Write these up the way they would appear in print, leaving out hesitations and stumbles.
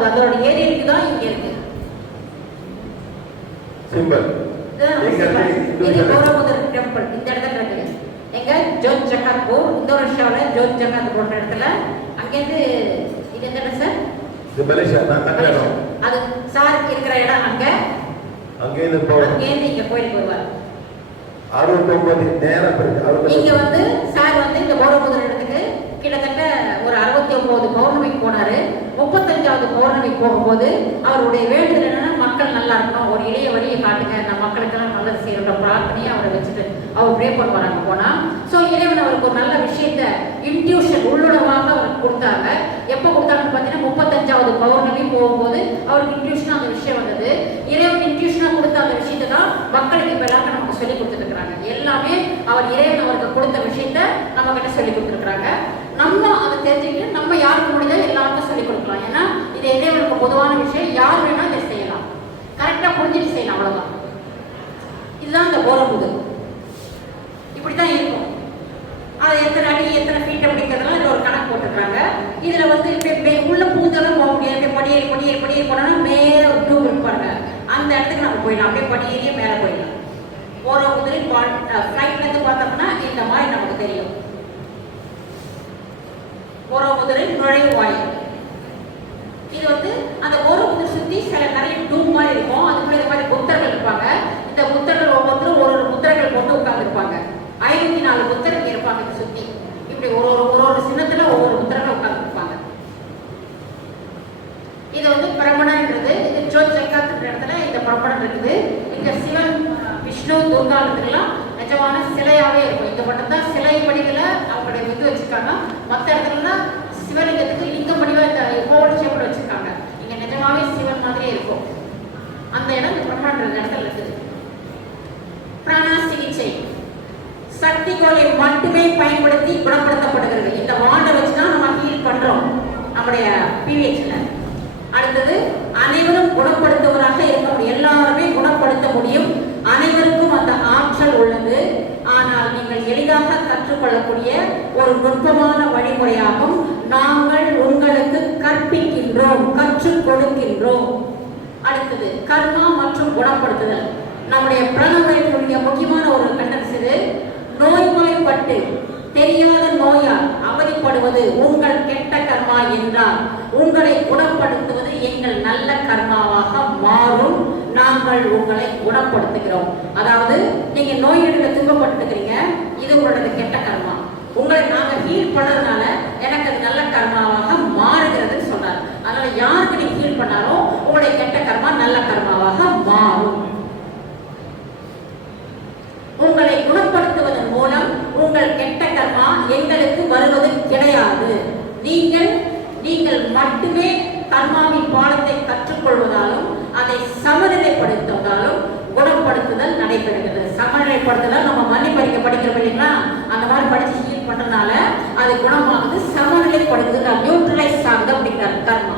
போகுது, அதோட ஏரியாவுக்கு தான் இங்க இருக்கு சிம்பிள். இது பௌரமுதர் டெம்பிள் இந்த இடத்துல இருக்கு. எங்க ஜோத் ஜக்காத்பூர், இந்தோனேஷியாவில் ஜோத் ஜக்காத் போன்ற இடத்துல. அங்கேருந்து இது என்ன சார்? இது மலேசியா தான் கட்டடம். அது சார் இருக்கிற இடம் அங்க. அங்கேருந்து இங்க கோயிலுக்கு வருவார். 69 நேரம் இருக்கு. இங்க வந்து சார் வந்து இந்த பௌரமுதர் இடத்துக்கு கிட்டத்தட்ட ஒரு 69 பௌர்ணமிக்கு போனாரு. 35வது பௌர்ணமிக்கு போகும்போது அவருடைய வேண்டுதல் என்னன்னா, மக்கள் நல்லா இருக்கணும், ஒரு இளைய வழியை காட்டுங்க, நம்ம மக்களுக்கெல்லாம் நல்லது செய்யற பிரார்த்தனையை அவரை வச்சுட்டு அவர் ப்ரே பண்ணுவாங்க போனா. ஸோ இறைவன் அவருக்கு ஒரு நல்ல விஷயத்த இன்ட்யூஷன் உள்ளுணர்வாக அவருக்கு கொடுத்தாங்க. எப்போ கொடுத்தாங்கன்னு பார்த்தீங்கன்னா 35வது பௌர்ணமி போகும்போது அவருக்கு இன்ட்யூஷனாக அந்த விஷயம் வந்தது. இறைவன் இன்ட்யூஷனாக கொடுத்த அந்த விஷயத்தை தான் மக்களுக்கு இப்போ எல்லாருக்கும் நமக்கு சொல்லி கொடுத்துருக்குறாங்க. எல்லாமே அவர் இறைவன் அவருக்கு கொடுத்த விஷயத்த நம்ம கிட்ட சொல்லி கொடுத்துருக்குறாங்க. நம்ம அதை தெரிஞ்சுக்கிட்டு நம்ம யாருக்கு முடிஞ்சா எல்லாருக்கும் சொல்லிக் கொடுக்கலாம். ஏன்னா இது இறைவனுக்கு பொதுவான விஷயம், யார் வேணா இதை செய்யலாம், கரெக்டாக புரிஞ்சுட்டு செய்யலாம், அவ்வளோதான். இதுதான் இந்த பௌரமுதர். இப்படிதான் இருக்கும். அது எத்தனை அடி எத்தனை ஃபீட் அப்படிங்கிறதுலாம் இதில் ஒரு கணக்கு போட்டுருக்காங்க. இதில் வந்து உள்ள பூந்தெல்லாம் போக முடியாது. படியேறி போனோம்னா மேலே ஒரு டியூப் இருப்பாங்க, அந்த இடத்துக்கு நம்ம போயிடலாம். அப்படியே படியேறியே மேலே போயிடலாம். பௌரமுதரின் ஃப்ளைட்லேருந்து பார்த்தோம்னா இந்த மாதிரி நமக்கு தெரியும். பௌரமுதரின் நுழைவாயில் இது வந்து அந்த பௌரமுதர் சுற்றி சில நிறைய டூப் மாதிரி இருக்கும். அதுக்குள்ள இந்த மாதிரி புத்தர்கள் இருப்பாங்க. இந்த புத்தர்கள் ஒவ்வொருத்தரும் ஒரு புத்தர்கள் கொண்டு உட்கார்ந்துருப்பாங்க. 54 புத்தர்கள் இருப்பாங்க இதை சுற்றி. இப்படி ஒரு சின்னத்துல ஒவ்வொரு புத்தர்கள் உட்கார்ந்துருப்பாங்க. இது வந்து பிரம்மணன்றது. இது ஜோத் ஜக்காத் இடத்துல இந்த பிரம்மணன் இருக்குது. இங்க சிவன் விஷ்ணு துர்காலத்துக்கெல்லாம் நிஜமான சிலையாவே இருக்கும். இங்க மட்டும்தான் சிலை வடிவில் அவங்களுடைய இது வச்சிருக்காங்க. மற்ற இடத்துலலாம் சிவலிங்கத்துக்கு லிங்கம் வடிவா இந்த ஓவல் ஷேப்ல வச்சிருக்காங்க. இங்க நிஜமாவே சிவன் மாதிரியே இருக்கும். அந்த இடம் இந்த பிரம்மணன்ற இடத்துல இருக்குது. பிராணா சிகிச்சை சக்தி கோலை மட்டுமே பயன்படுத்தி குணப்படுத்தப்படுகிறது. இந்த வாண்டை வச்சுதான் நம்ம ஹீல் பண்றோம் நம்முடைய பிவிஹெச்ல. அடுத்தது அனைவரும் குணப்படுத்துவதாக இருக்க முடியும். எல்லாருமே குணப்படுத்த முடியும். அனைவருக்கும் அந்த ஆற்றல் உள்ளது. ஆனால் நீங்கள் எளிதாக கற்றுக்கொள்ளக்கூடிய ஒரு நுட்பமான வழிமுறையாகும். நாங்கள் உங்களுக்கு கற்பிக்கின்றோம், கற்றுக் கொடுக்கின்றோம். அடுத்தது கர்மா மற்றும் குணப்படுத்துதல். நம்முடைய பிரணவர்களுடைய முக்கியமான ஒரு கண்டென்ஸ் இது. நோய்வாய்ப்பட்டு தெரியாத நோயால் அவதிப்படுவது உங்கள் கெட்ட கர்மா என்றால் உங்களை குணப்படுத்துவது எங்கள் நல்ல கர்மாவாக மாறும். நாங்கள் உங்களை குணப்படுத்துகிறோம். அதாவது நீங்க நோய் எடுக்க துன்பப்படுத்துகிறீங்க, இது உங்களோட கெட்ட கர்மா. உங்களை நாங்க ஹீல் பண்ணதுனால எனக்கு அது நல்ல கர்மாவாக மாறுகிறதுன்னு சொன்னார். அதனால யாருக்கு நீங்க ஹீல் பண்ணாலும் உங்களுடைய கெட்ட கர்மா நல்ல கர்மாவாக மாறும். உங்களை குணப்படுத்துவதன் மூலம் உங்கள் கெட்ட கர்மா எங்களுக்கு வருவது கிடையாது. நீங்கள் மட்டுமே கர்மாவின் பாடத்தை கற்றுக்கொள்வதாலும் அதை சமநிலைப்படுத்துவதாலும் குணப்படுத்துதல் நடைபெறுகிறது. சமநிலைப்படுத்துதல் நம்ம மன்னிப்பறிக்க படிக்கிறோம் இல்லைங்களா, அந்த மாதிரி படிச்சு ஹீல் பண்றதுனால அது குணமாகுது. சமநிலைப்படுத்துதல் நியூட்ரலைஸ் ஆகுது அப்படிங்கிறார் கர்மா.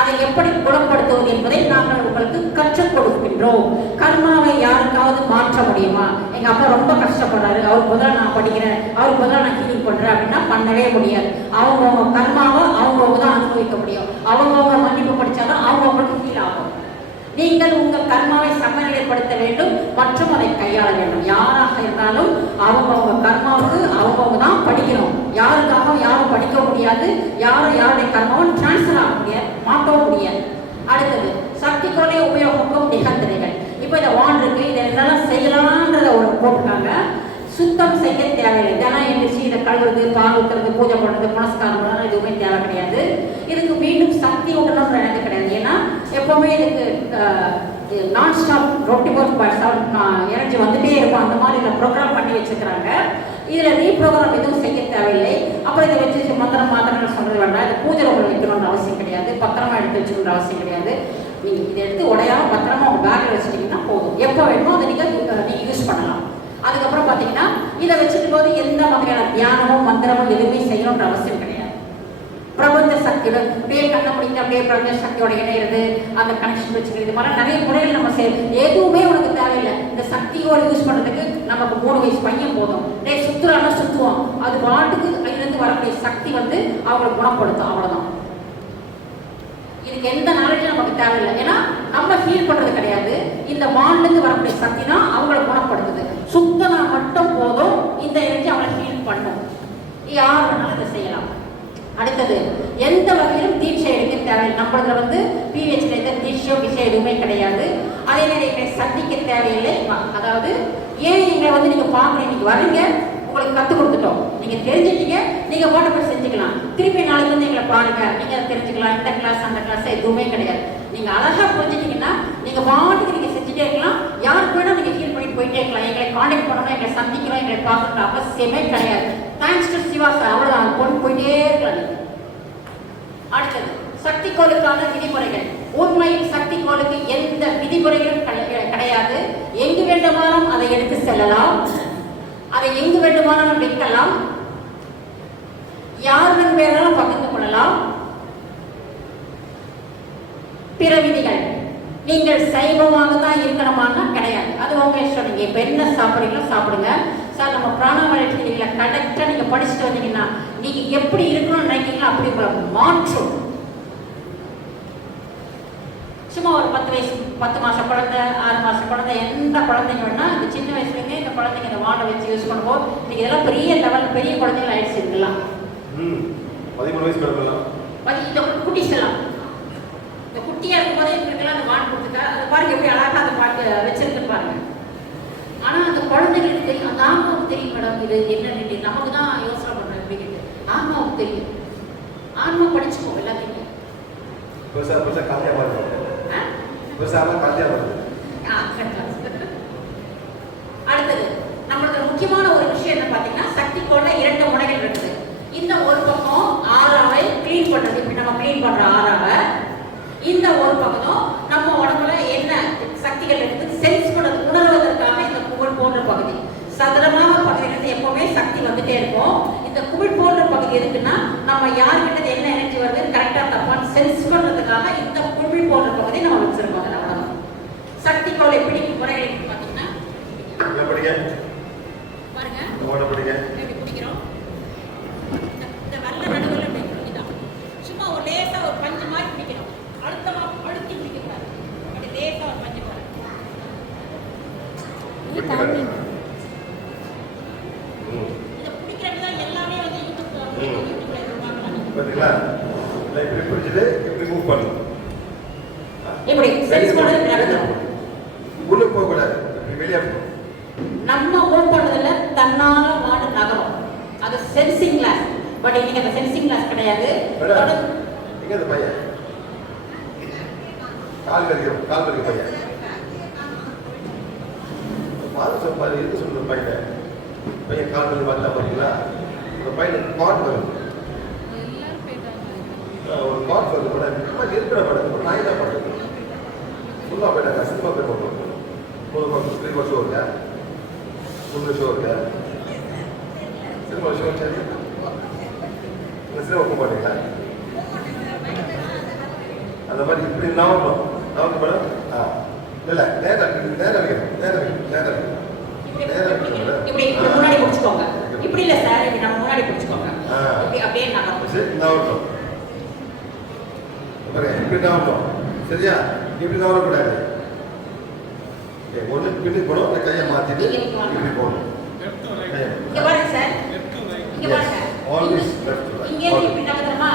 அதை எப்படி குணப்படுத்துவது என்பதை நாங்கள் உங்களுக்கு கற்றுக் கொடுக்கின்றோம். கர்மாவை யாருக்காவது மாற்ற முடியுமா? எங்க அப்பா ரொம்ப கஷ்டப்படுறாரு, அவருக்கு பதிலாக நான் படிக்கிறேன், அவருக்கு பதிலாக நான் ஹீலிங் பண்றேன் அப்படின்னா பண்ணவே முடியாது. அவங்கவுங்க கர்மாவை அவங்கவுங்க தான் அனுபவிக்க முடியும். அவங்கவுங்க மன்னிப்பு படிச்சாலும் அவங்கவுங்களுக்கு ஹீல் ஆகும். நீங்கள் உங்கள் கர்மாவை சமநிலைப்படுத்த வேண்டும் மற்றும் அதை கையாள வேண்டும். யாராக இருந்தாலும் அவங்கவுங்க கர்மாவுக்கு அவங்கவுங்க தான் படிக்கணும். யாருக்காகவும் யாரும் படிக்க முடியாது. யாருடைய கர்மாவும் டிரான்ஸ்ஃபர் ஆக முடியாது, மாற்றவும் முடியாது. அடுத்தது சக்தி கோலை உபயோகிக்கும் நிகழ்த்துறைகள். இப்போ இதை வான் இருக்கு, இதை என்னெல்லாம் செய்யலாம்ன்றத ஒரு போட்டுருக்காங்க. சுத்தம் செய்ய தேவையில்லை. தினம் எழுந்திரிச்சு இதை கழுவுறது, பால் ஊற்றுறது, பூஜை பண்ணுறது, புனஸ்காரம் பண்ணுறது எதுவுமே தேவை கிடையாது. இதுக்கு மீண்டும் சக்தி ஊட்டணும்ன்ற எனக்கு கிடையாது. ஏன்னா எப்போவுமே இதுக்கு நான் ஸ்டாப் 24/7 எனர்ஜி வந்துட்டே இருக்கும். அந்த மாதிரி இதில் ப்ரோக்ராம் பண்ணி வச்சுக்கிறாங்க. இதில் ரீப்ரோக்ராம் எதுவும் செய்ய தேவையில்லை. அப்புறம் இதை வச்சு மந்திரம் மாத்திரங்கள் சொல்கிறது வேண்டாம். இது பூஜை ரூமில் வைக்கணுன்ற அவசியம் கிடையாது. பத்திரமா எடுத்து வச்சுக்கணுன்ற அவசியம் கிடையாது. நீங்கள் இதை எடுத்து உடையாமல் பத்திரமா உங்கள் பேக்கில் வச்சுட்டிங்கன்னா போதும். எப்போ வேணுமோ அதை நீங்கள் யூஸ் பண்ணலாம். அதுக்கப்புறம் பார்த்தீங்கன்னா இதை வச்சுட்டு போது எந்த வகையான தியானமும் மந்திரமும் எதுவுமே செய்யணுன்ற அவசியம் கிடையாது. பிரபஞ்ச சக்தியோட அப்படியே கண்ணை முடிக்க அப்படியே பிரபஞ்ச சக்தியோட இணையிறது, அந்த கனெக்ஷன் வச்சுக்கிறது, இது மாதிரி நிறைய முறைகள் நம்ம செய்யணும். எதுவுமே உனக்கு தேவையில்லை. இந்த சக்தியோட யூஸ் பண்ணுறதுக்கு நமக்கு 3 வயசு பையன் போதும். சுற்றுறான்னா சுற்றுவோம். அது பாட்டுக்கு அதுலேருந்து வரக்கூடிய சக்தி வந்து அவங்களை குணப்படுத்தும். அவ்வளோதான். இதுக்கு எந்த நாலேஜும் நமக்கு தேவையில்லை. ஏன்னா நம்ம ஹீல் பண்றது கிடையாது. இந்த வான்லேருந்து வரக்கூடிய சக்தி தான் அவங்களை குணப்படுத்துது. சுத்தனா மட்டும் போதும் இந்த எனர்ஜி அவங்களை ஹீல் பண்ணும். யார் வேணாலும் இதை செய்யலாம். அடுத்தது, எந்த வகையிலும் தீட்சை எடுக்க தேவையில்லை. நம்மளதுல பிஹெச்ல தீட்சை விஷயம் எதுவுமே கிடையாது. அதே நேரம் எங்களை சந்திக்க தேவையில்லை. அதாவது ஏன் எங்களை நீங்க பார்க்கணும், நீங்க வரீங்க, உங்களுக்கு கற்றுக் கொடுத்துட்டோம், நீங்க தெரிஞ்சுட்டீங்க, நீங்க போட்ட போய் செஞ்சுக்கலாம். திருப்பி நாளைக்கு எங்களை பாருங்க, நீங்க அதை தெரிஞ்சுக்கலாம். இந்த கிளாஸ் அந்த கிளாஸ் எதுவுமே கிடையாது. நீங்க அழகா புரிஞ்சுட்டீங்கன்னா நீங்க பாட்டுக்கு நீங்க செஞ்சுட்டே இருக்கலாம். யாருக்கு வேணா நீங்க ஃபீல் பண்ணிட்டு போயிட்டே இருக்கலாம். எங்களை கான்டாக்ட் பண்ணணும், எங்களை சந்திக்கணும், எங்களை பார்க்கணும் அவசியமே கிடையாது. தேங்க்ஸ் டு சிவா சார், அவ்வளவுதான், கொண்டு போயிட்டே இருக்கலாம். அடுத்தது, சக்தி கோளுக்கான விதிமுறைகள். உண்மையில் சக்தி கோளுக்கு எந்த விதிமுறைகளும் கிடையாது. எங்கு வேண்டுமானாலும் அதை எடுத்து செல்லலாம், அதை எங்கு வேண்டுமானாலும் வைக்கலாம், யாருடன் வேணாலும் பகிர்ந்து கொள்ளலாம். பிற விதிகள், நீங்கள் சைவமாக தான் இருக்கணுமானா கிடையாது. அது உங்க இஷ்டம். நீங்க இப்ப என்ன சாப்பிடுறீங்களோ சாப்பிடுங்க. சார், நம்ம பிராணாமலை கரெக்டா நீங்க படிச்சுட்டு வந்தீங்கன்னா நீங்க எப்படி இருக்கணும்னு நினைக்கிறீங்களோ அப்படி உங்களை மாற்றும். சும்மா ஒரு 10 மாச குழந்தை, 6 மாச குழந்தை, எந்த குழந்தைங்க வேணா இந்த சின்ன வயசுலேருந்தே இந்த குழந்தைங்க இந்த வாண்டை வச்சு யூஸ் பண்ணுவோம். இன்னைக்கு இதெல்லாம் பெரிய லெவல் பெரிய குழந்தைகள் ஆயிடுச்சு. இருக்கலாம் 13 வயசு குழந்தைலாம் இந்த குட்டிஸ் எல்லாம் இந்த குட்டியா இருக்கும்போதே இருக்கலாம். அந்த வாண்ட் கொடுத்துட்டா அது பாருங்க எப்படி அழகா அந்த பாட்டு வச்சிருக்கு பாருங்க. ஆனா அந்த குழந்தைங்களுக்கு தெரியும், அந்த ஆன்மாவுக்கு தெரியும் மேடம் இது என்ன. நமக்கு தான் யோசனை பண்றோம் எப்படி கேட்டு, ஆன்மாவுக்கு தெரியும். ஆன்மா படிச்சுக்கோங்க எல்லாத்தையும். அடுத்தது, நம்மளுக்கு முக்கியமான ஒரு விஷயம் என்ன பாத்தீங்கன்னா, சக்தி கோள்ல 2 முனைகள் இருக்குது. இந்த ஒரு பக்கம் ஆறாவை கிளீன் பண்றது, இப்படி நம்ம கிளீன் பண்ற ஆறாவை, இந்த ஒரு பக்கம் நம்ம உடம்புல என்ன சக்திகள் இருக்குது சென்ஸ் பண்ணது உணர்வதற்காக இந்த குமிழ் போன்ற பகுதி. சதுரமாக பகுதியிலிருந்து எப்பவுமே சக்தி வந்துட்டே இருக்கும். இந்த குமிழ் போன்ற பகுதி எதுக்குன்னா, நம்ம யார்கிட்ட என்ன எனர்ஜி வருது கரெக்டா தப்பான்னு சென்ஸ் பண்றதுக்காக இந்த குமிழ் போன்ற பகுதி நம்ம வச்சிருக்கோம். சக்தி கோள் எப்படி முறைகள் பாத்தீங்கன்னா பாருங்க, எப்படி பிடிக்கிறோம். இந்த வெள்ள நடுவில் இதான் சும்மா ஒரு லேசா ஒரு பஞ்சு மாதிரி பிடிக்கிறோம். அழுத்தமா அழுத்தி பிடிக்கக்கூடாது. அப்படி லேசா ஒரு பஞ்சு போல இதை பிடிக்கிறது தான் எல்லாமே யூடியூப்ல பார்க்கலாம். இப்படி பிடிச்சிட்டு இப்படி மூவ் பண்ணணும். இப்படி சென்ஸ் பண்ணது நடக்கும். உள்ள போக கூடாது, வெளியே போகணும். நம்ம மூவ் பண்ணதுல தன்னால மாடு நகரும். அது சென்சிங் கிளாஸ். பட் இன்னைக்கு அந்த சென்சிங் கிளாஸ் கிடையாது. இங்க அந்த பையன் கால் வரைக்கும் பையன் பால் சொப்பாரு இருக்கு சொல்ற பையன் கால் வரைக்கும் வரல பாத்தீங்களா? அந்த பையனுக்கு கால் வரும், ஒரு கால் வருது கூட இருக்கிற படம் நாய் தான் பண்ணுறது. ஃபுல்லாக போயிட்டாங்க, சினிமா போய் போட்டோம். சினிமா ஷோ இருக்கா, ஃபுல்லு ஷோ இருக்கா, சினிமா ஷோ சரி இந்த சினிமா போக மாட்டீங்களா? அந்த மாதிரி இப்படி நவரும் நமக்கு மேடம். இல்லை நேரம் இப்படி முன்னாடி பிடிச்சிக்கோங்க. இப்படி இல்லை சார், இப்படி நம்ம முன்னாடி பிடிச்சிக்கோங்க. அப்படியே நகரும். சரி, நவரும் இப்படி நவரும். சரியா? இப்படி நவரக்கூடாது. ஒன்று பின்னி போகணும், அந்த கையை மாற்றிட்டு இப்படி போகணும். இங்க பாருங்க சார், இங்க பாருங்க. Always left right. இங்கே இப்படி நகர்த்தணுமா?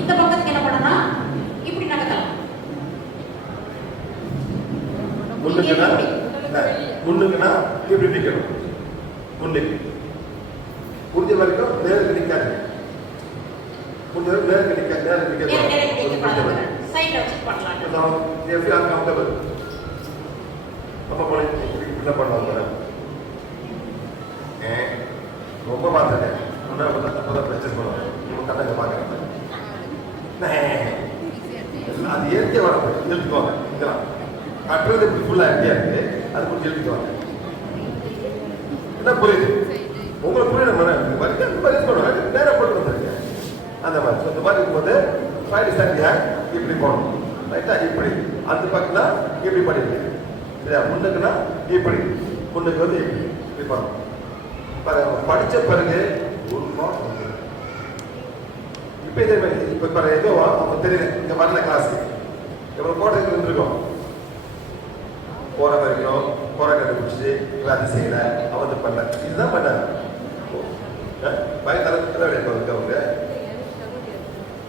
இந்த பக்கத்துக்கு என்ன பண்ணணும்? இப்படி நகர்த்தலாம். முன்னுக்குன்னா இப்படி நிற்கணும். முன்னுக்கு புரிஞ்ச வரைக்கும் நேருக்கு நிற்காது. புரிஞ்ச வரைக்கும் நேருக்கு நிற்காது. சைடுல வச்சு பண்ணலாம். எப்படி கம்ஃபர்டபிள் அப்போ போல இப்படி பண்ணுவாங்க. ரொம்ப பார்த்தேன் அப்போதான் பிரச்சனை பண்ணுவாங்க. ரொம்ப கட்டங்க பார்க்குறேன். அது இயற்கையாக வர எழுத்துக்குவாங்க. இதெல்லாம் கட்டுறது இப்படி ஃபுல்லாக எப்படியா இருக்குது, அது கொஞ்சம் எழுதிக்குவாங்க. என்ன புரியுது உங்களுக்கு? புரியுது மேடம். வரைக்கும் அந்த மாதிரி பண்ணுவாங்க, நேரம் போட்டு வந்துருங்க. அந்த மாதிரி ஸோ இந்த மாதிரி இருக்கும்போது சைடு சரியாக இப்படி போகணும். ரைட்டா? இப்படி அந்த பக்கம்னா இப்படி பண்ணிடுங்க. சரியா? முன்னுக்குன்னா இப்படி, முன்னுக்கு வந்து இப்படி இப்படி பண்ணணும். படித்த பிறகு ஒரு மாதம் இப்போ இதே மாதிரி இப்போ இப்போ ஏதோ அவங்க தெரியல இங்கே வரல கிளாஸ் இவ்வளோ கோட்டைக்கு இருந்திருக்கோம் போகிற வரைக்கும் போகிற கண்டுபிடிச்சி இவன் அது செய்யலை அவன் பண்ணல இதுதான் பண்ணாங்க பயத்தரத்துல அவங்க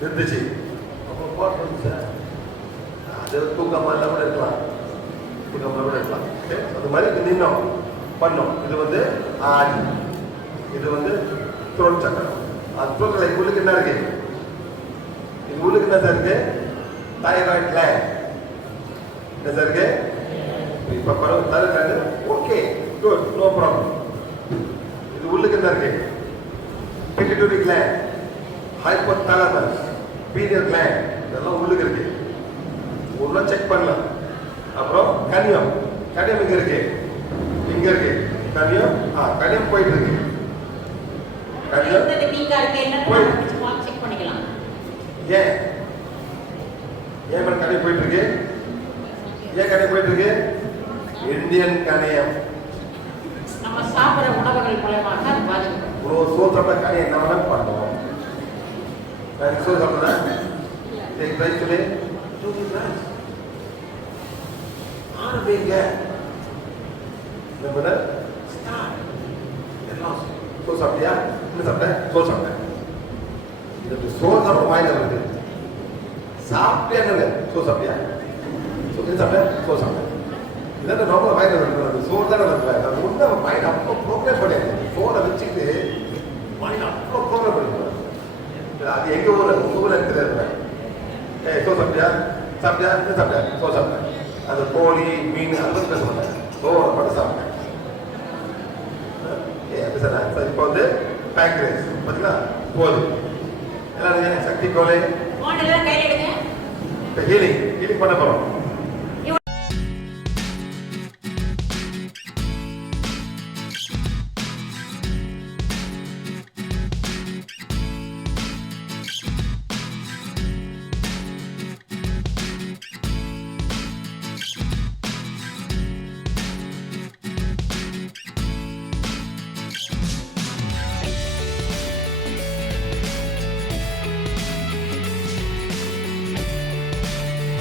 இருந்துச்சு அப்போ கோட்டை வந்து சார் அது தூக்கமாக இல்லாமல் கூட இருக்கலாம் தூக்கமாக கூட இருக்கலாம் அது மாதிரி நின்னோம் பண்ணோம் இது வந்து ஆடி இது வந்து த்ரோட் சக்கரம் அது த்ரோட்டில் உள்ளுக்கு என்ன இருக்கு இது உள்ளுக்கு என்ன சார் இருக்கு தைராய்ட் கிளாண்ட் என்ன சார் இருக்கு இப்போ பரவாயில்ல thyroid okay good no problem இது உள்ளுக்கு என்ன இருக்கு pituitary gland hypothalamus pineal gland இதெல்லாம் உள்ளுக்கு இருக்கு உள்ள செக் பண்ணலாம் அப்புறம் கனியம் கனியம் இங்க இருக்கு இங்க இருக்கு கனியம் கனியம் போயிட்டு இருக்கு கனியம் வீக்கா இருக்கு என்ன செக் பண்ணிக்கலாம் ஏன் மேடம் கனியம் போயிட்டு இருக்கு ஏன் கனியம் போயிட்டு இருக்கு இந்தியன் கனியம் நம்ம சாப்பிடுற உணவுகள் மூலமாக பாதிக்கும் சோத்திரப்ப கனியம் என்ன வேணா பண்ணுவோம் நான் சோறு சாப்பிடுறேன் take right today do it right ஆரம்பிங்க நம்ம ஸ்டார்ட் எல்லாம் சோறு சாப்பிட்டியா என்ன சாப்பிட்டேன் சோறு சாப்பிட்டேன் இது சோறு சாப்பிட வாயில வருது சாப்பிட்டியா சோறு சாப்பிட்டியா என்ன சாப்பிட்டேன் சோறு சாப்பிட்டேன் இதான் ரொம்ப வாயில வருது சோறு தானே வருது அது ஒன்று நம்ம மைண்ட் அவ்வளோ ப்ரோக்ராம் பண்ணிடுது சோறை வச்சுட்டு மைண்ட் அவ்வளோ ப்ரோக்ராம் பண்ணிடுவோம் அது எங்க ஊர்ல உங்க ஊர்ல இருக்கிற சோறு சாப்பிட்டியா சாப்பிட்டியா என்ன சாப்பிட்டியா சோறு சாப்பிட்டேன் அந்த கோழி மீன் அது பேச மாட்டேன் சோறை மட்டும் சாப்பிட்டேன் இப்போ வந்து பேங்க்ரேஸ் பார்த்தீங்களா போது எல்லாரும் சக்தி கோலை கையில் எடுங்க இப்போ ஹீலிங் பண்ண போறோம்